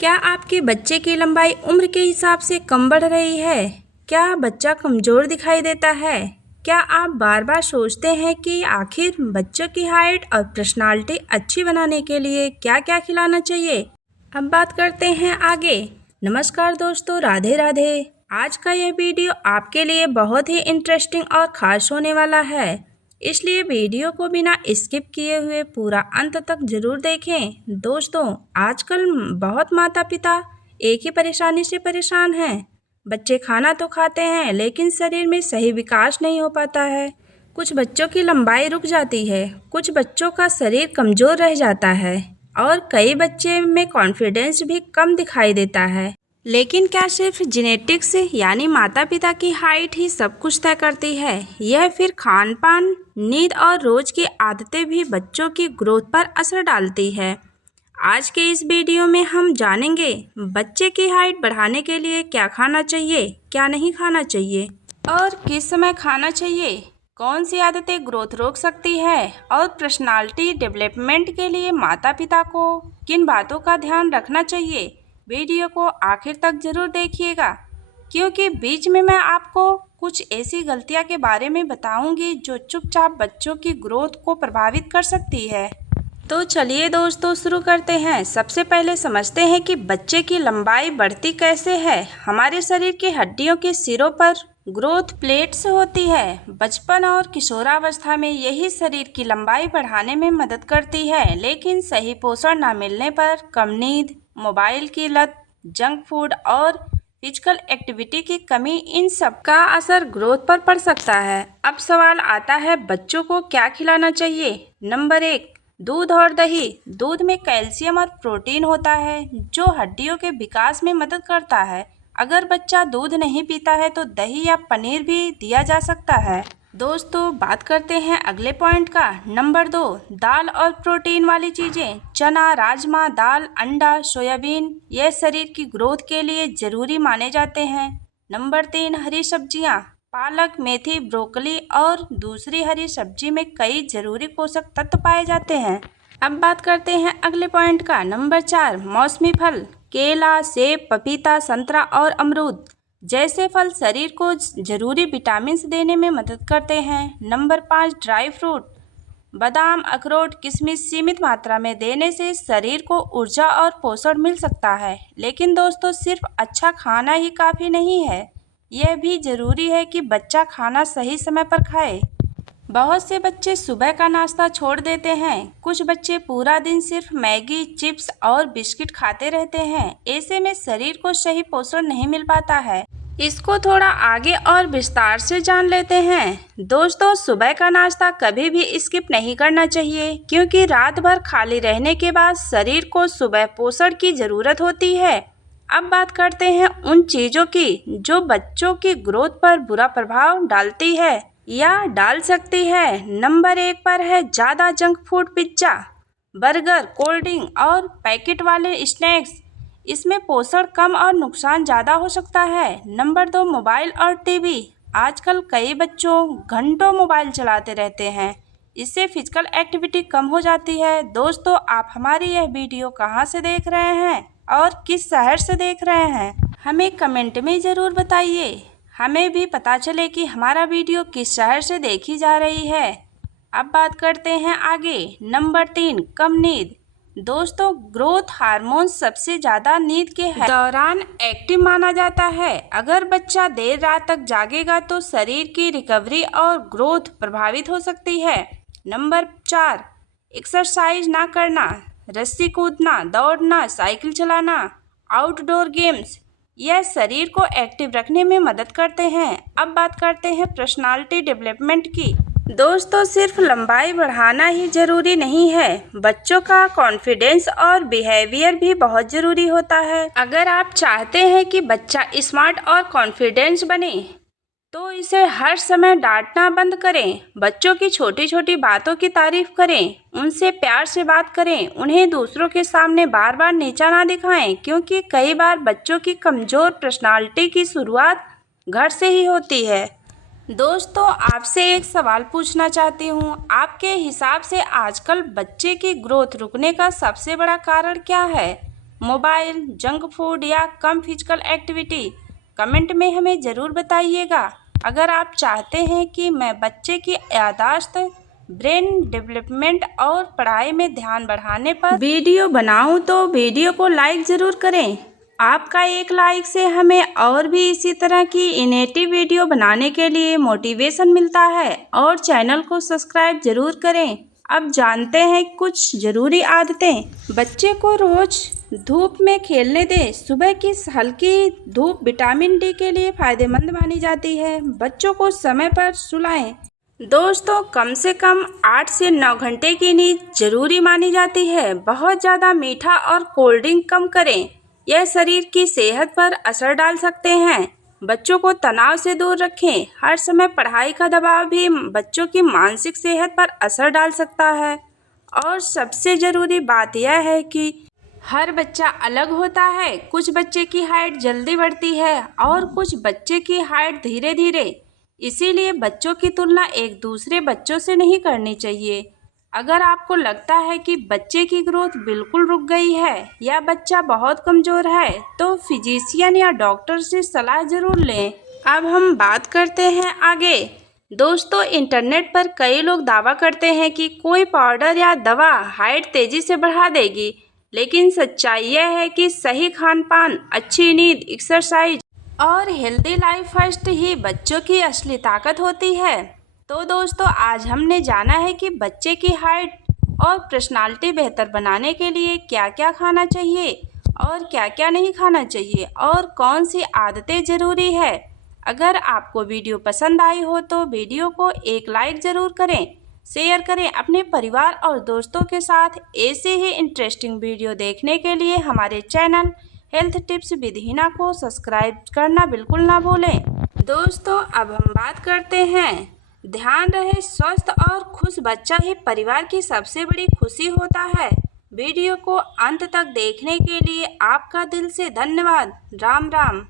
क्या आपके बच्चे की लंबाई उम्र के हिसाब से कम बढ़ रही है? क्या बच्चा कमज़ोर दिखाई देता है? क्या आप बार बार सोचते हैं कि आखिर बच्चों की हाइट और पर्सनालिटी अच्छी बनाने के लिए क्या क्या खिलाना चाहिए? अब बात करते हैं आगे। नमस्कार दोस्तों, राधे राधे। आज का यह वीडियो आपके लिए बहुत ही इंटरेस्टिंग और ख़ास होने वाला है, इसलिए वीडियो को बिना स्किप किए हुए पूरा अंत तक ज़रूर देखें। दोस्तों, आजकल बहुत माता पिता एक ही परेशानी से परेशान हैं। बच्चे खाना तो खाते हैं लेकिन शरीर में सही विकास नहीं हो पाता है। कुछ बच्चों की लंबाई रुक जाती है, कुछ बच्चों का शरीर कमज़ोर रह जाता है और कई बच्चे में कॉन्फिडेंस भी कम दिखाई देता है। लेकिन क्या सिर्फ जेनेटिक्स यानी माता पिता की हाइट ही सब कुछ तय करती है? यह फिर खान पान, नींद और रोज़ की आदतें भी बच्चों की ग्रोथ पर असर डालती है। आज के इस वीडियो में हम जानेंगे बच्चे की हाइट बढ़ाने के लिए क्या खाना चाहिए, क्या नहीं खाना चाहिए और किस समय खाना चाहिए, कौन सी आदतें ग्रोथ रोक सकती है और पर्सनालिटी डेवलपमेंट के लिए माता पिता को किन बातों का ध्यान रखना चाहिए। वीडियो को आखिर तक ज़रूर देखिएगा, क्योंकि बीच में मैं आपको कुछ ऐसी गलतियां के बारे में बताऊंगी जो चुपचाप बच्चों की ग्रोथ को प्रभावित कर सकती है। तो चलिए दोस्तों, शुरू करते हैं। सबसे पहले समझते हैं कि बच्चे की लंबाई बढ़ती कैसे है। हमारे शरीर की हड्डियों के सिरों पर ग्रोथ प्लेट्स होती है। बचपन और किशोरावस्था में यही शरीर की लंबाई बढ़ाने में मदद करती है, लेकिन सही पोषण न मिलने पर कम नींद, मोबाइल की लत, जंक फूड और फिजिकल एक्टिविटी की कमी, इन सब का असर ग्रोथ पर पड़ सकता है। अब सवाल आता है, बच्चों को क्या खिलाना चाहिए। नंबर 1, दूध और दही। दूध में कैल्शियम और प्रोटीन होता है जो हड्डियों के विकास में मदद करता है। अगर बच्चा दूध नहीं पीता है तो दही या पनीर भी दिया जा सकता है। दोस्तों, बात करते हैं अगले पॉइंट का। नंबर 2, दाल और प्रोटीन वाली चीज़ें। चना, राजमा, दाल, अंडा, सोयाबीन ये शरीर की ग्रोथ के लिए ज़रूरी माने जाते हैं। नंबर 3, हरी सब्जियां। पालक, मेथी, ब्रोकली और दूसरी हरी सब्जी में कई जरूरी पोषक तत्व पाए जाते हैं। अब बात करते हैं अगले पॉइंट का। नंबर 4, मौसमी फल। केला, सेब, पपीता, संतरा और अमरूद जैसे फल शरीर को जरूरी विटामिन देने में मदद करते हैं। Number 5, dry fruit. बादाम, अखरोट, किशमिश सीमित मात्रा में देने से शरीर को ऊर्जा और पोषण मिल सकता है। लेकिन दोस्तों, सिर्फ अच्छा खाना ही काफ़ी नहीं है, यह भी ज़रूरी है कि बच्चा खाना सही समय पर खाए। बहुत से बच्चे सुबह का नाश्ता छोड़ देते हैं। कुछ बच्चे पूरा दिन सिर्फ मैगी, चिप्स और बिस्किट खाते रहते हैं। ऐसे में शरीर को सही पोषण नहीं मिल पाता है। इसको थोड़ा आगे और विस्तार से जान लेते हैं। दोस्तों, सुबह का नाश्ता कभी भी स्किप नहीं करना चाहिए, क्योंकि रात भर खाली रहने के बाद शरीर को सुबह पोषण की ज़रूरत होती है। अब बात करते हैं उन चीज़ों की जो बच्चों की ग्रोथ पर बुरा प्रभाव डालती है या डाल सकती है। नंबर 1 पर है ज़्यादा junk food, pizza, burger, cold drink और पैकेट वाले स्नैक्स। इसमें पोषण कम और नुकसान ज़्यादा हो सकता है। नंबर 2, मोबाइल और टीवी। आजकल कई बच्चों घंटों मोबाइल चलाते रहते हैं, इससे फिजिकल एक्टिविटी कम हो जाती है। दोस्तों, आप हमारी यह वीडियो कहाँ से देख रहे हैं और किस शहर से देख रहे हैं, हमें कमेंट में ज़रूर बताइए, हमें भी पता चले कि हमारा वीडियो किस शहर से देखी जा रही है। अब बात करते हैं आगे। नंबर 3, कम नींद। दोस्तों, ग्रोथ हार्मोन सबसे ज़्यादा नींद के दौरान एक्टिव माना जाता है। अगर बच्चा देर रात तक जागेगा तो शरीर की रिकवरी और ग्रोथ प्रभावित हो सकती है। नंबर 4, एक्सरसाइज ना करना। रस्सी कूदना, दौड़ना, साइकिल चलाना, आउटडोर गेम्स यह शरीर को एक्टिव रखने में मदद करते हैं। अब बात करते हैं पर्सनालिटी डेवलपमेंट की। दोस्तों, सिर्फ लंबाई बढ़ाना ही जरूरी नहीं है, बच्चों का कॉन्फिडेंस और बिहेवियर भी बहुत ज़रूरी होता है। अगर आप चाहते हैं कि बच्चा स्मार्ट और कॉन्फिडेंस बने तो इसे हर समय डांटना बंद करें। बच्चों की छोटी छोटी बातों की तारीफ करें, उनसे प्यार से बात करें, उन्हें दूसरों के सामने बार बार नीचा ना दिखाएं, क्योंकि कई बार बच्चों की कमज़ोर पर्सनालिटी की शुरुआत घर से ही होती है। दोस्तों, आपसे एक सवाल पूछना चाहती हूँ, आपके हिसाब से आजकल बच्चे की ग्रोथ रुकने का सबसे बड़ा कारण क्या है? मोबाइल, जंक फूड या कम फिजिकल एक्टिविटी? कमेंट में हमें ज़रूर बताइएगा। अगर आप चाहते हैं कि मैं बच्चे की याददाश्त, ब्रेन डेवलपमेंट और पढ़ाई में ध्यान बढ़ाने पर वीडियो बनाऊं तो वीडियो को लाइक ज़रूर करें। आपका एक लाइक से हमें और भी इसी तरह की इनोवेटिव वीडियो बनाने के लिए मोटिवेशन मिलता है। और चैनल को सब्सक्राइब ज़रूर करें। अब जानते हैं कुछ ज़रूरी आदतें। बच्चे को रोज़ धूप में खेलने दें। सुबह की हल्की धूप विटामिन डी के लिए फ़ायदेमंद मानी जाती है। बच्चों को समय पर सुलाएं। दोस्तों, कम से कम 8 से 9 घंटे की नींद जरूरी मानी जाती है। बहुत ज़्यादा मीठा और कोल्ड ड्रिंक कम करें, यह शरीर की सेहत पर असर डाल सकते हैं। बच्चों को तनाव से दूर रखें। हर समय पढ़ाई का दबाव भी बच्चों की मानसिक सेहत पर असर डाल सकता है। और सबसे ज़रूरी बात यह है कि हर बच्चा अलग होता है। कुछ बच्चे की हाइट जल्दी बढ़ती है और कुछ बच्चे की हाइट धीरे धीरे। इसीलिए बच्चों की तुलना एक दूसरे बच्चों से नहीं करनी चाहिए। अगर आपको लगता है कि बच्चे की ग्रोथ बिल्कुल रुक गई है या बच्चा बहुत कमज़ोर है, तो फिजिशियन या डॉक्टर से सलाह ज़रूर लें। अब हम बात करते हैं आगे। दोस्तों, इंटरनेट पर कई लोग दावा करते हैं कि कोई पाउडर या दवा हाइट तेज़ी से बढ़ा देगी, लेकिन सच्चाई यह है कि सही खान पान, अच्छी नींद, एक्सरसाइज और हेल्दी लाइफ फर्स्ट ही बच्चों की असली ताकत होती है। तो दोस्तों, आज हमने जाना है कि बच्चे की हाइट और पर्सनालिटी बेहतर बनाने के लिए क्या क्या खाना चाहिए और क्या क्या नहीं खाना चाहिए और कौन सी आदतें ज़रूरी है। अगर आपको वीडियो पसंद आई हो तो वीडियो को एक लाइक ज़रूर करें, शेयर करें अपने परिवार और दोस्तों के साथ। ऐसे ही इंटरेस्टिंग वीडियो देखने के लिए हमारे channel health tips with Hina को सब्सक्राइब करना बिल्कुल ना भूलें। दोस्तों, अब हम बात करते हैं। ध्यान रहे स्वस्थ और खुश बच्चा ही परिवार की सबसे बड़ी खुशी होता है। वीडियो को अंत तक देखने के लिए आपका दिल से धन्यवाद। राम राम।